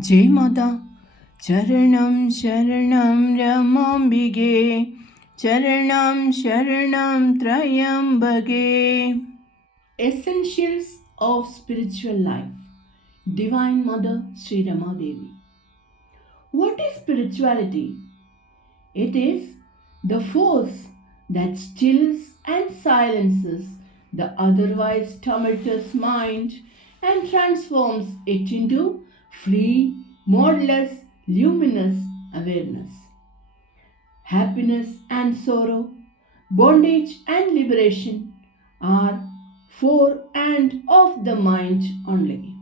Jai Mata, Charanam Sharanam Ramambige, Charanam Sharanam Trayambage. Essentials of Spiritual Life. Divine Mother Sri Rama Devi. What is spirituality? It is the force that stills and silences the otherwise tumultuous mind and transforms it into free, modeless, luminous awareness. Happiness and sorrow, bondage and liberation are for and of the mind only.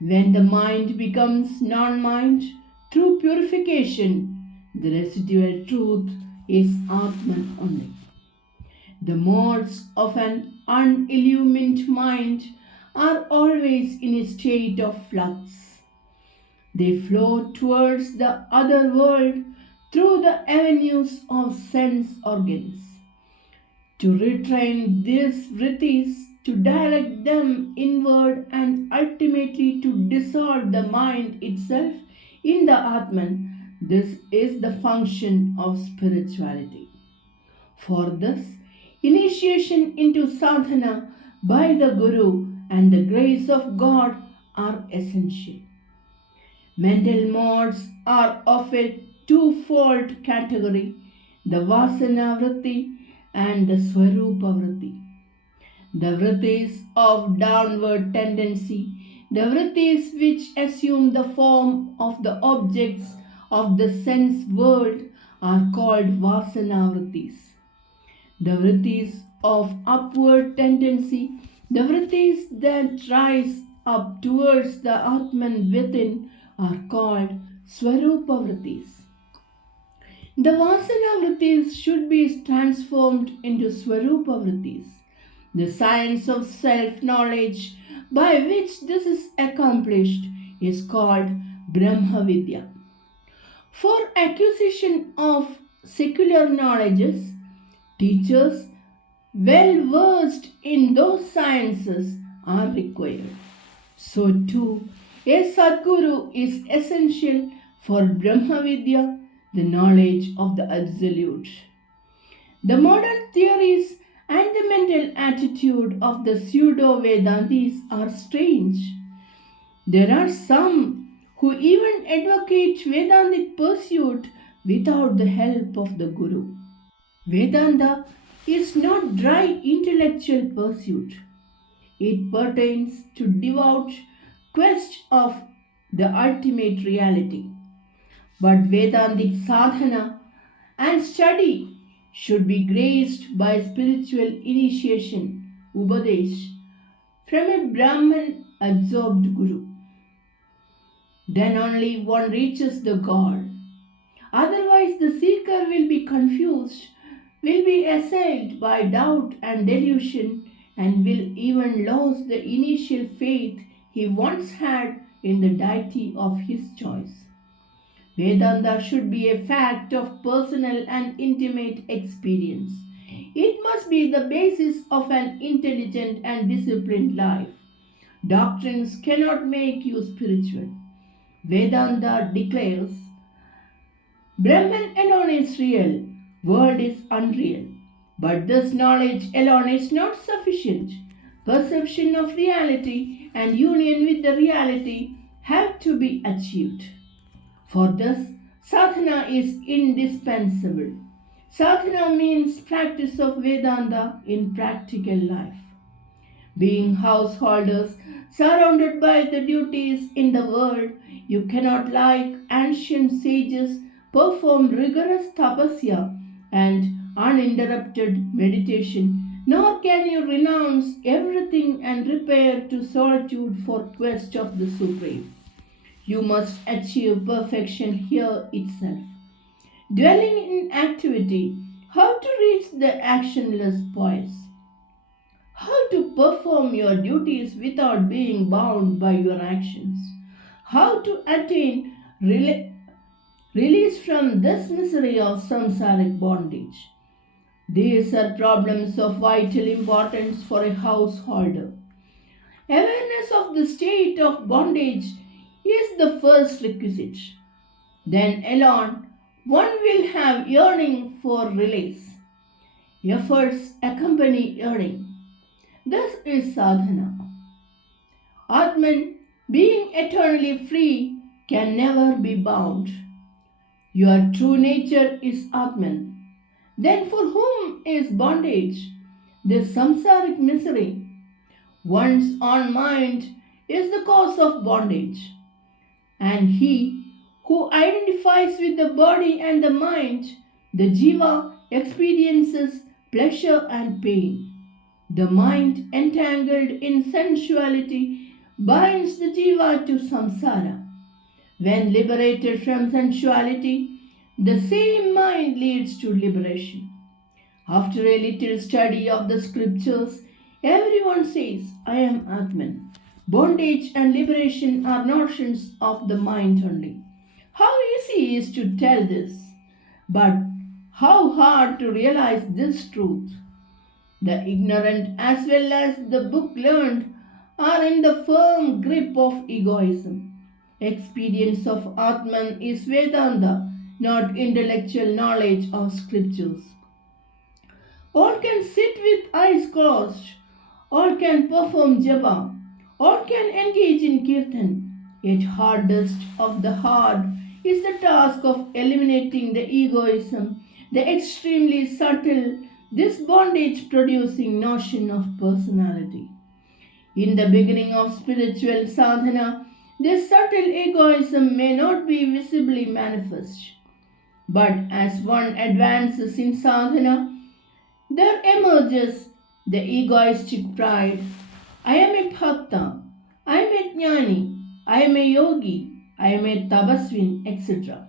When the mind becomes non mind through purification, the residual truth is Atman only. The modes of an unillumined mind are always in a state of flux. They flow towards the other world through the avenues of sense organs. To retrain these vrittis, to direct them inward and ultimately to dissolve the mind itself in the Atman, this is the function of spirituality. For this, initiation into sadhana by the Guru and the grace of God are essential. Mental modes are of a twofold category, the Vasana Vritti and the Swarupa Vritti. The vrittis of downward tendency, the vrittis which assume the form of the objects of the sense world, are called Vasana Vrittis. The vrittis of upward tendency, the vrittis that rise up towards the Atman within, are called Swarupa Vrittis. The Vasana Vrittis should be transformed into Swarupa Vrittis. The science of self knowledge by which this is accomplished is called Brahma Vidya. For acquisition of secular knowledges, teachers well versed in those sciences are required. So too, a Sadguru is essential for Brahma Vidya, the knowledge of the Absolute. The modern theories and the mental attitude of the pseudo Vedantis are strange. There are some who even advocate Vedantic pursuit without the help of the Guru. Vedanta is not dry intellectual pursuit. It pertains to devout quest of the ultimate reality. But Vedantic sadhana and study should be graced by spiritual initiation, Upadesh, from a Brahman absorbed Guru. Then only one reaches the God. Otherwise, the seeker will be confused, will be assailed by doubt and delusion, and will even lose the initial faith he once had in the deity of his choice. Vedanta should be a fact of personal and intimate experience. It must be the basis of an intelligent and disciplined life. Doctrines cannot make you spiritual. Vedanta declares Brahman alone is real, world is unreal. But this knowledge alone is not sufficient. Perception of reality and union with the reality have to be achieved. For this, sadhana is indispensable. Sadhana means practice of Vedanta in practical life. Being householders surrounded by the duties in the world, you cannot, like ancient sages, perform rigorous tapasya and uninterrupted meditation, nor can you renounce everything and repair to solitude for quest of the Supreme. You must achieve perfection here itself. Dwelling in activity, how to reach the actionless poise, how to perform your duties without being bound by your actions, how to attain release from this misery of samsaric bondage. These are problems of vital importance for a householder. Awareness of the state of bondage is the first requisite. Then alone one will have yearning for release. Efforts accompany yearning. This is sadhana. Atman, being eternally free, can never be bound. Your true nature is Atman. Then for whom is bondage? This samsaric misery. One's own mind is the cause of bondage. And he who identifies with the body and the mind, the jiva, experiences pleasure and pain. The mind entangled in sensuality binds the jiva to samsara. When liberated from sensuality, the same mind leads to liberation. After a little study of the scriptures, everyone says, I am Atman. Bondage and liberation are notions of the mind only. How easy is to tell this, but how hard to realize this truth. The ignorant as well as the book learned are in the firm grip of egoism. Experience of Atman is Vedanta, not intellectual knowledge of scriptures. All can sit with eyes closed, all can perform japa, all can engage in kirtan, yet hardest of the hard is the task of eliminating the egoism, the extremely subtle, this bondage producing notion of personality. In the beginning of spiritual sadhana, this subtle egoism may not be visibly manifest. But as one advances in sadhana, there emerges the egoistic pride. I am a bhakta, I am a jnani, I am a yogi, I am a tabaswin, etc.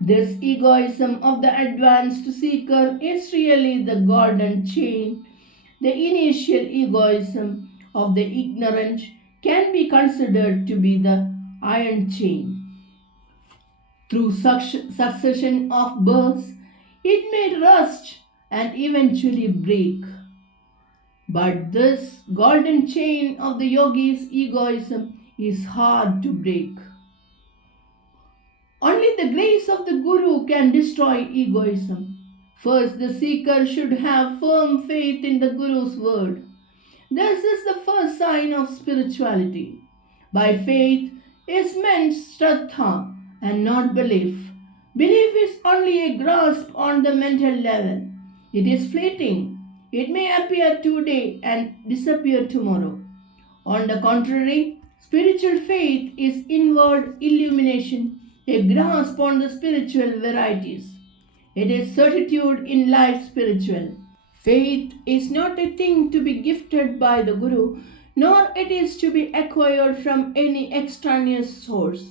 This egoism of the advanced seeker is really the golden chain. The initial egoism of the ignorant can be considered to be the iron chain. Through succession of births, it may rust and eventually break. But this golden chain of the yogi's egoism is hard to break. Only the grace of the Guru can destroy egoism. First, the seeker should have firm faith in the Guru's word. This is the first sign of spirituality. By faith is meant shraddha and not belief. Belief is only a grasp on the mental level. It is fleeting. It may appear today and disappear tomorrow. On the contrary, spiritual faith is inward illumination, a grasp on the spiritual varieties. It is certitude in life spiritual. Faith is not a thing to be gifted by the Guru, nor it is to be acquired from any extraneous source.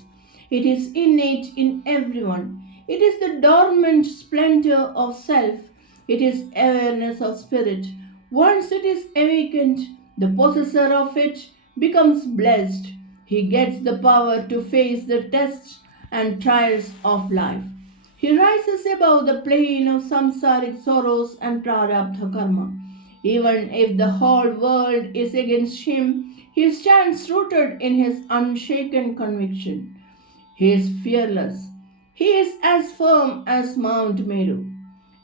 It is innate in everyone. It is the dormant splendor of self. It is awareness of spirit. Once it is awakened, the possessor of it becomes blessed. He gets the power to face the tests and trials of life. He rises above the plane of samsaric sorrows and prarabdha karma. Even if the whole world is against him, he stands rooted in his unshaken conviction. He is fearless. He is as firm as Mount Meru.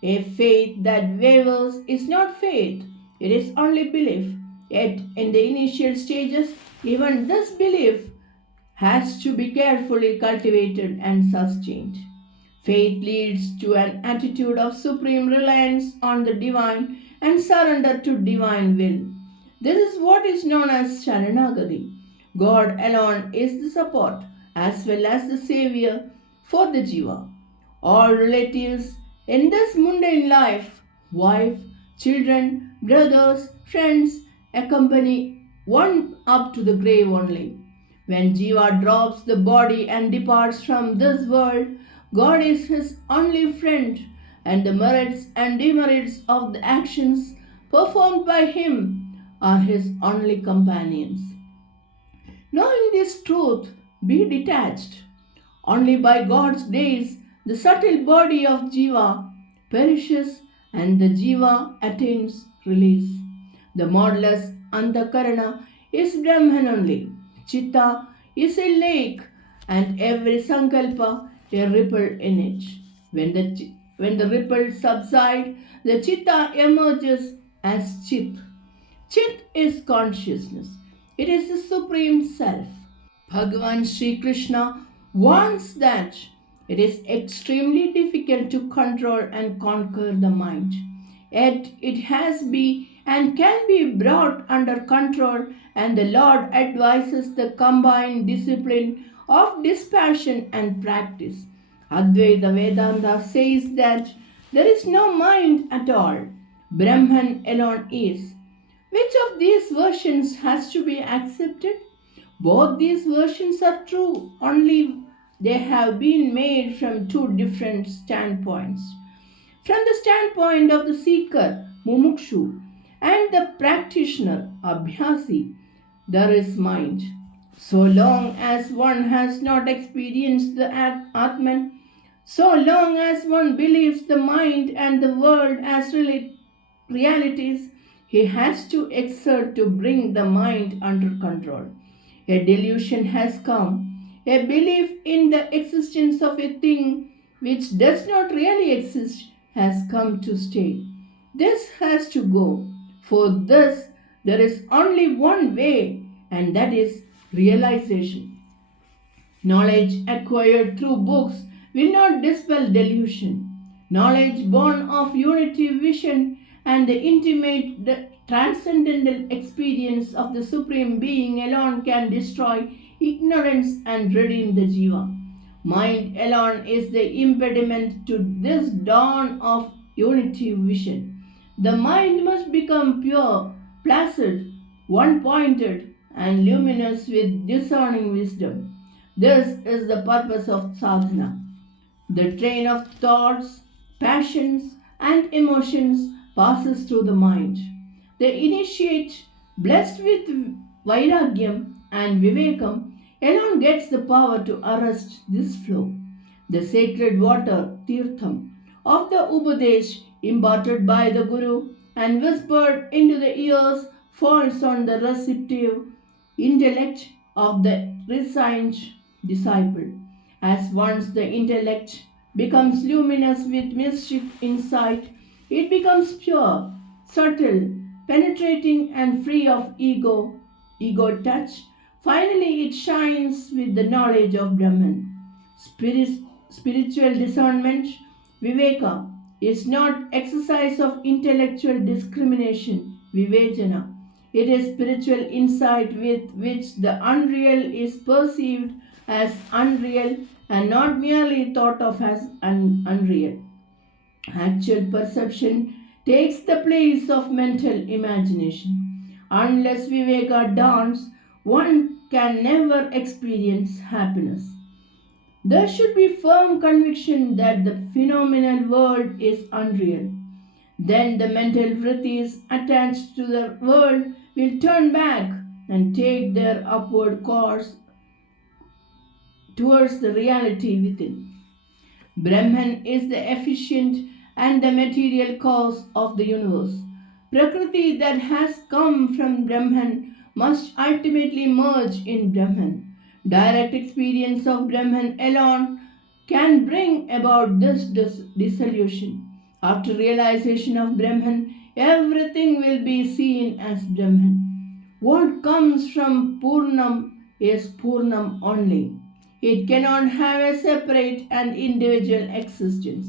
A faith that wavers is not faith, it is only belief. Yet, in the initial stages, even this belief has to be carefully cultivated and sustained. Faith leads to an attitude of supreme reliance on the divine and surrender to divine will. This is what is known as Sharanagati. God alone is the support as well as the savior for the jiva. All relatives in this mundane life, wife, children, brothers, friends, accompany one up to the grave only. When jiva drops the body and departs from this world, God is his only friend, and the merits and demerits of the actions performed by him are his only companions. Knowing this truth, be detached. Only by God's grace the subtle body of jiva perishes and the jiva attains release. The modelless antakarana is Brahman only. Chitta is a lake and every sankalpa a ripple in it. When the ripples subside, the chitta emerges as chit. Chit is consciousness. It is the supreme self. Bhagavan Sri Krishna warns that it is extremely difficult to control and conquer the mind. Yet it has been and can be brought under control, and the Lord advises the combined discipline of dispassion and practice. Advaita Vedanta says that there is no mind at all, Brahman alone is. Which of these versions has to be accepted? Both these versions are true, only they have been made from two different standpoints. From the standpoint of the seeker, mumukshu, and the practitioner, abhyasi, there is mind. So long as one has not experienced the Atman, so long as one believes the mind and the world as realities, he has to exert to bring the mind under control. A delusion has come, a belief in the existence of a thing which does not really exist has come to stay. This has to go. For this, there is only one way, and that is realization. Knowledge acquired through books will not dispel delusion. Knowledge born of unity vision and the intimate the transcendental experience of the Supreme Being alone can destroy ignorance and redeem the jiva. Mind alone is the impediment to this dawn of unity vision. The mind must become pure, placid, one pointed, and luminous with discerning wisdom. This is the purpose of sadhana. The train of thoughts, passions, and emotions passes through the mind. The initiate, blessed with vairagyam and vivekam, alone gets the power to arrest this flow. The sacred water, tirtham, of the Upadesh imparted by the Guru and whispered into the ears falls on the receptive intellect of the resigned disciple. As once the intellect becomes luminous with mystic insight, it becomes pure, subtle, penetrating, and free of ego touch. Finally, it shines with the knowledge of Brahman. Spirit, spiritual discernment, viveka, is not exercise of intellectual discrimination, vivejana. It is spiritual insight with which the unreal is perceived as unreal and not merely thought of as unreal. Actual perception takes the place of mental imagination. Unless Viveka dawns, one can never experience happiness. There should be firm conviction that the phenomenal world is unreal. Then the mental vrittis attached to the world will turn back and take their upward course towards the reality within. Brahman is the efficient and the material cause of the universe. Prakriti that has come from Brahman must ultimately merge in Brahman. Direct experience of Brahman alone can bring about this dissolution. After realization of Brahman, everything will be seen as Brahman. What comes from Purnam is Purnam only. It cannot have a separate and individual existence.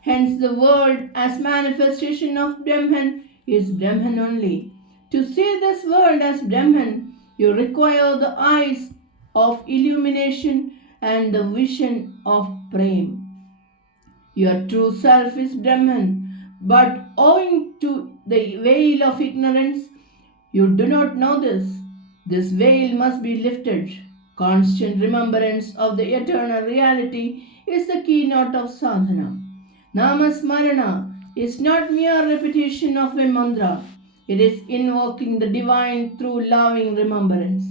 Hence, the world as manifestation of Brahman is Brahman only. To see this world as Brahman, you require the eyes of illumination and the vision of Prem. Your true self is Brahman, but owing to the veil of ignorance, you do not know this. This veil must be lifted. Constant remembrance of the eternal reality is the keynote of sadhana. Namasmarana is not mere repetition of a mantra, it is invoking the divine through loving remembrance.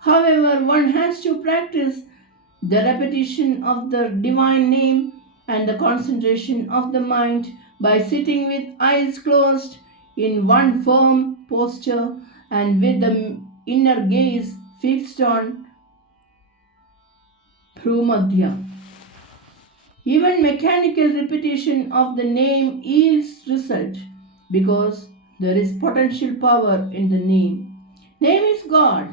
However, one has to practice the repetition of the divine name and the concentration of the mind by sitting with eyes closed in one firm posture and with the inner gaze fixed on Madhya. Even mechanical repetition of the name yields result because there is potential power in the name. Name is God,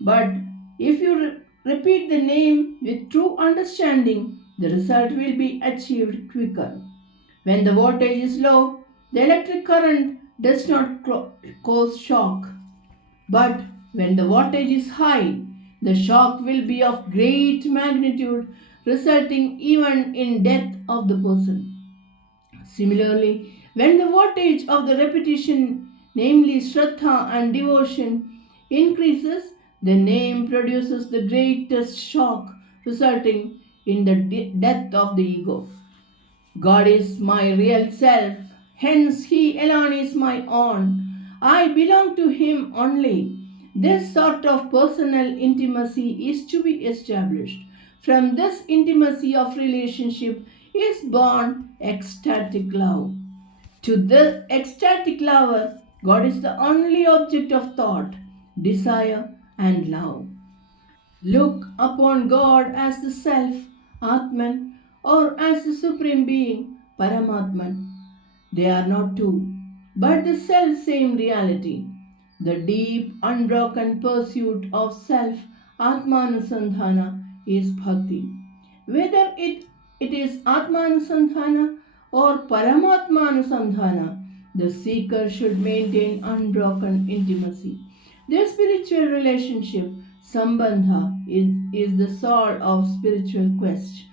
but if you repeat the name with true understanding, the result will be achieved quicker. When the voltage is low, the electric current does not cause shock. But when the voltage is high, the shock will be of great magnitude, resulting even in death of the person. Similarly, when the voltage of the repetition, namely Shraddha and devotion, increases, the name produces the greatest shock, resulting in the death of the ego. God is my real self, hence He alone is my own. I belong to Him only. This sort of personal intimacy is to be established. From this intimacy of relationship is born ecstatic love. To the ecstatic lover, God is the only object of thought, desire, and love. Look upon God as the Self, Atman, or as the Supreme Being, Paramatman. They are not two, but the self same reality. The deep, unbroken pursuit of self, Atmanusandhana, is bhakti. Whether it is Atmanusandhana or Paramatmanusandhana, the seeker should maintain unbroken intimacy. Their spiritual relationship, Sambandha, is the soul of spiritual quest.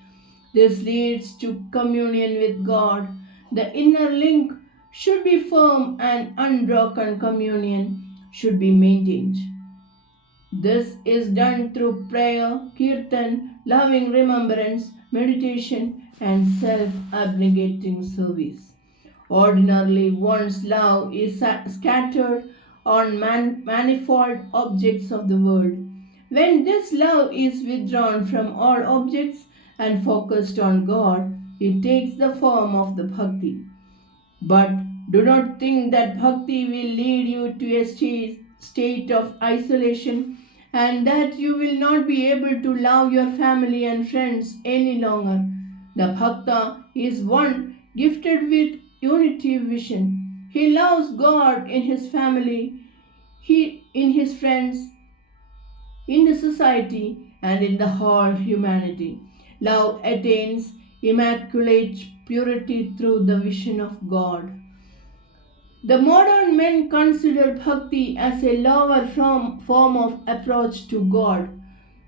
This leads to communion with God. The inner link should be firm and unbroken communion should be maintained. This is done through prayer, kirtan, loving remembrance, meditation, and self abnegating service. Ordinarily, one's love is scattered on manifold objects of the world. When this love is withdrawn from all objects and focused on God, it takes the form of the bhakti. But do not think that bhakti will lead you to a state of isolation and that you will not be able to love your family and friends any longer. The bhakta is one gifted with unity vision. He loves God in his family, he in his friends, in the society, and in the whole humanity. Love attains immaculate purity through the vision of God. The modern men consider bhakti as a lower form of approach to God.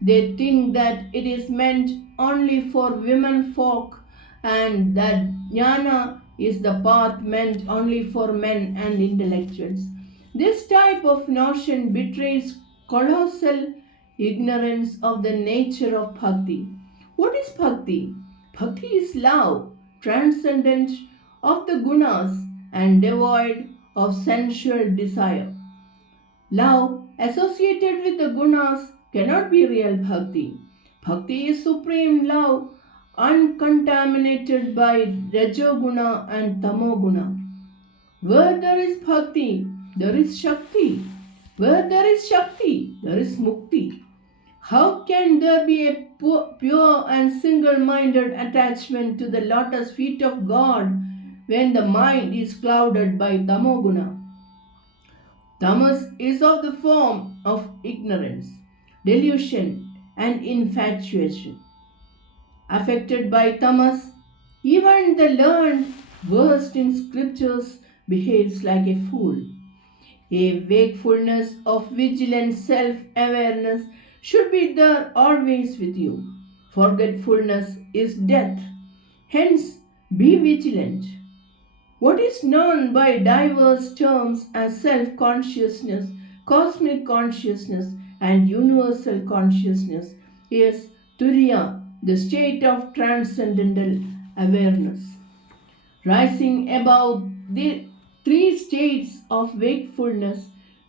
They think that it is meant only for women folk and that jnana is the path meant only for men and intellectuals. This type of notion betrays colossal ignorance of the nature of bhakti. What is bhakti? Bhakti is love, transcendent of the gunas and devoid of sensual desire. Love associated with the gunas cannot be real bhakti. Bhakti is supreme love, uncontaminated by rajoguna and tamoguna. Where there is bhakti, there is shakti. Where there is shakti, there is mukti. How can there be a pure and single minded attachment to the lotus feet of God when the mind is clouded by tamoguna? Tamas is of the form of ignorance, delusion, and infatuation. Affected by tamas, even the learned, versed in scriptures, behaves like a fool. A wakefulness of vigilant self awareness should be there always with you. Forgetfulness is death. Hence, be vigilant. What is known by diverse terms as self consciousness, cosmic consciousness, and universal consciousness is Turiya, the state of transcendental awareness. Rising above the three states of wakefulness,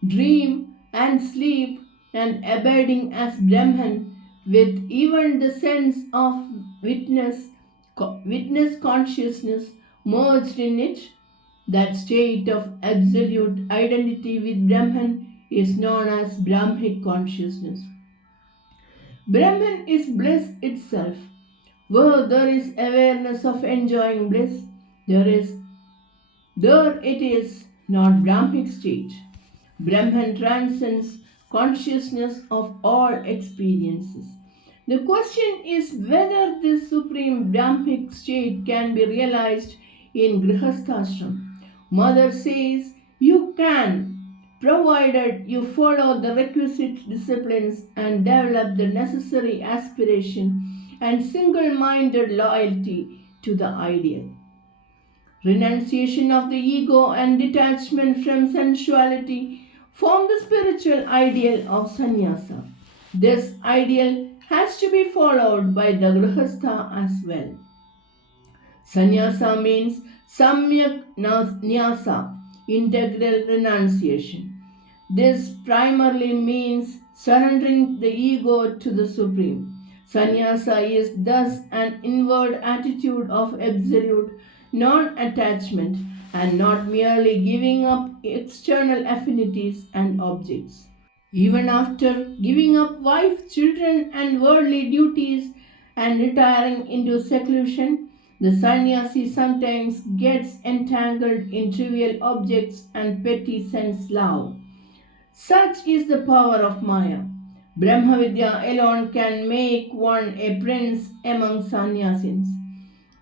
dream, and sleep, and abiding as Brahman, with even the sense of witness consciousness merged in it, that state of absolute identity with Brahman is known as Brahmic consciousness. Brahman is bliss itself. Where there is awareness of enjoying bliss, there it is, not Brahmic state. Brahman transcends consciousness of all experiences. The question is whether this supreme Brahmic state can be realized in Grihasthashram. Mother says you can, provided you follow the requisite disciplines and develop the necessary aspiration and single minded loyalty to the ideal. Renunciation of the ego and detachment from sensuality form the spiritual ideal of sannyasa. This ideal has to be followed by the grihastha as well. Sannyasa means samyak nyasa, integral renunciation. This primarily means surrendering the ego to the Supreme. Sannyasa is thus an inward attitude of absolute non attachment and not merely giving up external affinities and objects. Even after giving up wife, children, and worldly duties and retiring into seclusion, the sannyasi sometimes gets entangled in trivial objects and petty sense love. Such is the power of Maya. Brahmavidya alone can make one a prince among sannyasins.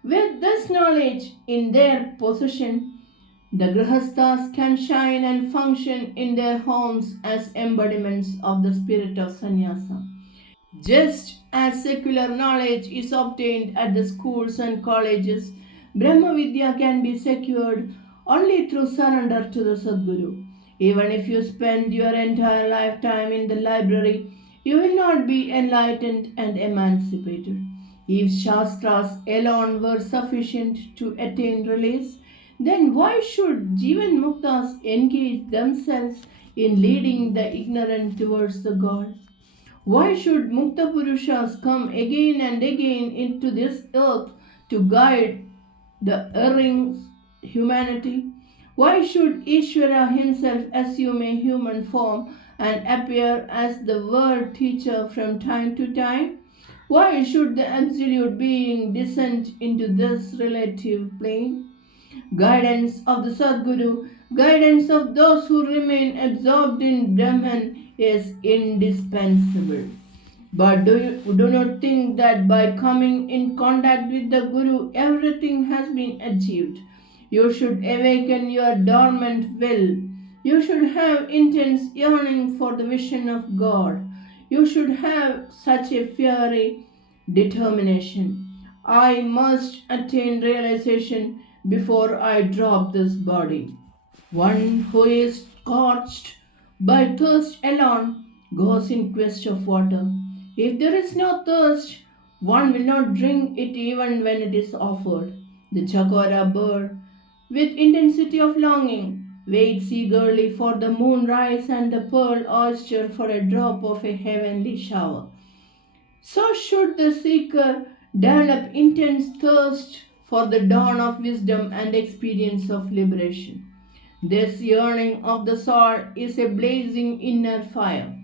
With this knowledge in their possession, the grihasthas can shine and function in their homes as embodiments of the spirit of sannyasa. Just as secular knowledge is obtained at the schools and colleges, Brahma Vidya can be secured only through surrender to the Sadguru. Even if you spend your entire lifetime in the library, you will not be enlightened and emancipated. If Shastras alone were sufficient to attain release, then why should Jivan Muktas engage themselves in leading the ignorant towards the God? Why should Mukta Purushas come again and again into this earth to guide the erring humanity? Why should Ishvara himself assume a human form and appear as the world teacher from time to time? Why should the absolute being descend into this relative plane? Guidance of the Sadguru, guidance of those who remain absorbed in Brahman is indispensable. But do not think that by coming in contact with the Guru everything has been achieved. You should awaken your dormant will. You should have intense yearning for the vision of God. You should have such a fiery determination. I must attain realization before I drop this body. One who is scorched by thirst alone goes in quest of water. If there is no thirst, one will not drink it even when it is offered. The chakora bird, with intensity of longing, waits eagerly for the moonrise and the pearl oyster for a drop of a heavenly shower. So should the seeker develop intense thirst for the dawn of wisdom and experience of liberation. This yearning of the soul is a blazing inner fire.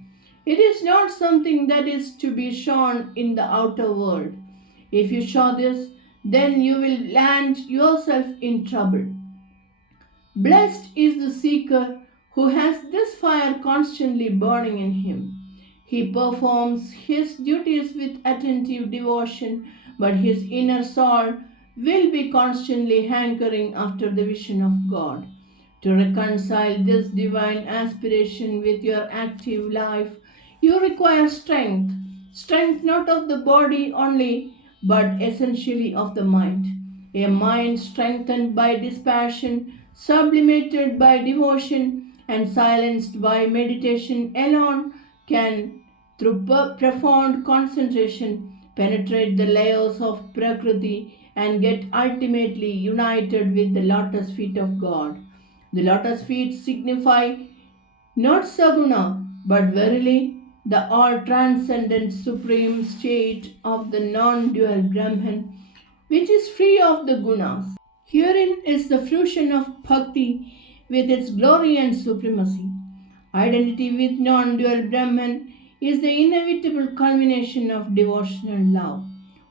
It is not something that is to be shown in the outer world. If you show this, then you will land yourself in trouble. Blessed is the seeker who has this fire constantly burning in him. He performs his duties with attentive devotion, but his inner soul will be constantly hankering after the vision of God. To reconcile this divine aspiration with your active life, you require strength. Strength not of the body only, but essentially of the mind. A mind strengthened by dispassion, sublimated by devotion, and silenced by meditation alone can, through profound concentration, penetrate the layers of Prakriti and get ultimately united with the lotus feet of God. The lotus feet signify not Saguna, but verily the all transcendent supreme state of the non dual Brahman, which is free of the gunas. Herein is the fruition of bhakti with its glory and supremacy. Identity with non dual Brahman is the inevitable culmination of devotional love.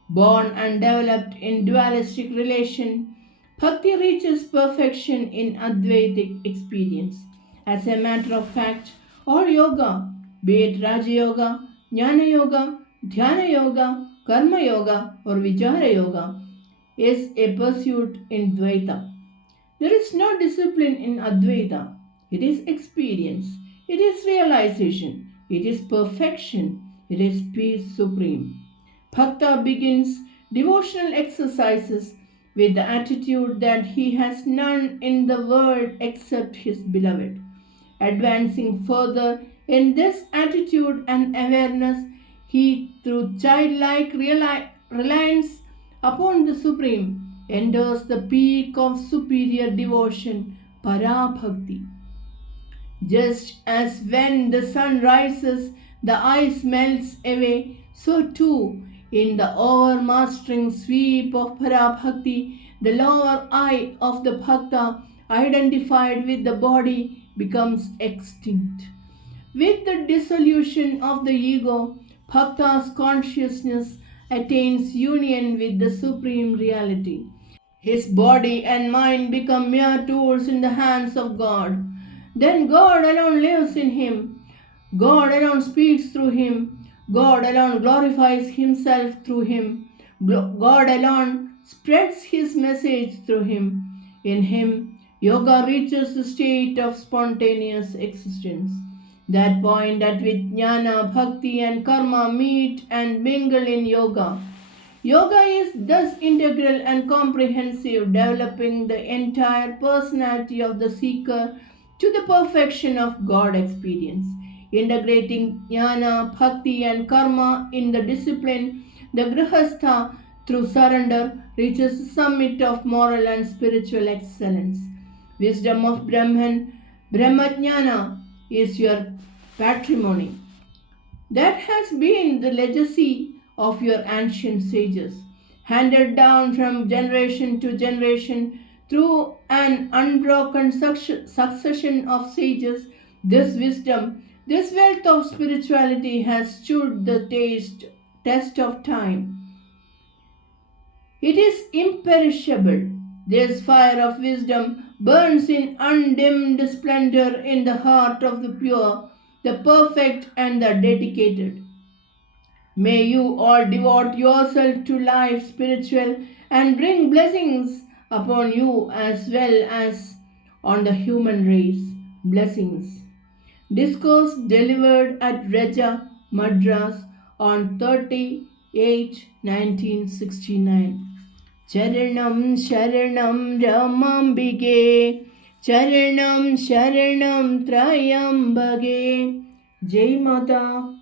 Born and developed in dualistic relation, Bhakti reaches perfection in Advaitic experience. As a matter of fact, all yoga, be it Raja Yoga, Jnana Yoga, Dhyana Yoga, Karma Yoga, or Vichara Yoga, is a pursuit in Dvaita. There is no discipline in Advaita. It is experience. It is realization. It is perfection. It is peace supreme. Bhakta begins devotional exercises with the attitude that he has none in the world except his beloved. Advancing further in this attitude and awareness, he, through childlike reliance upon the Supreme, enters the peak of superior devotion, Parabhakti. Just as when the sun rises, the ice melts away, so too, in the overmastering sweep of Parabhakti, the lower I of the Bhakta, identified with the body, becomes extinct. With the dissolution of the ego, Bhakta's consciousness attains union with the Supreme Reality. His body and mind become mere tools in the hands of God. Then God alone lives in him. God alone speaks through him. God alone glorifies himself through him. God alone spreads his message through him. In him, yoga reaches the state of spontaneous existence. That point at which jnana, bhakti, and karma meet and mingle in yoga. Yoga is thus integral and comprehensive, developing the entire personality of the seeker to the perfection of God experience. Integrating jnana, bhakti, and karma in the discipline, the grihastha, through surrender, reaches the summit of moral and spiritual excellence. Wisdom of Brahman, Brahmajnana, is your patrimony. That has been the legacy of your ancient sages, handed down from generation to generation through an unbroken succession of sages. This wisdom, this wealth of spirituality has stood the test of time. It is imperishable. This fire of wisdom burns in undimmed splendor in the heart of the pure, the perfect, and the dedicated. May you all devote yourself to life spiritual and bring blessings upon you as well as on the human race. Blessings. Discourse delivered at Reja, Madras on 30/8, 1969. Charanam Sharanam Ramambige, Charanam Sharanam Trayambage. Jai Mata.